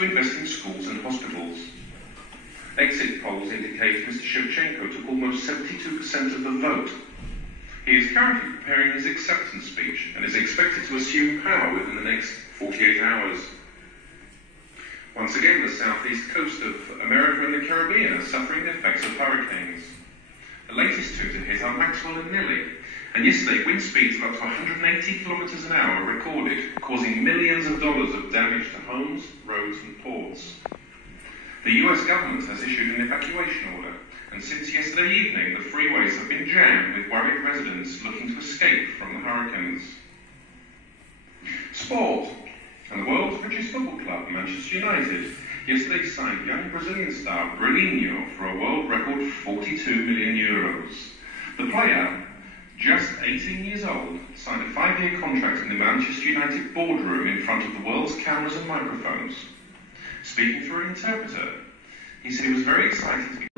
to invest in schools and hospitals. Exit polls indicate Mr. Shevchenko took almost 72% of the vote. He is currently preparing his acceptance speech and is expected to assume power within the next 48 hours. Once again, the southeast coast of America and the Caribbean are suffering the effects of hurricanes. The latest two to hit are Maxwell and Nelly, and yesterday wind speeds of up to 180 kilometers an hour were recorded, causing millions of dollars of damage to homes, roads and ports. The US government has issued an evacuation order, and since yesterday evening the freeways have been jammed with worried residents looking to escape from the hurricanes. Sport. And the world's richest football club, Manchester United, yesterday signed young Brazilian star BERUNIY for a world record 42 million euros. The player, just 18 years old, signed a 5-year contract in the Manchester United boardroom in front of the world's cameras and microphones. Speaking through an interpreter, he said he was very excited to be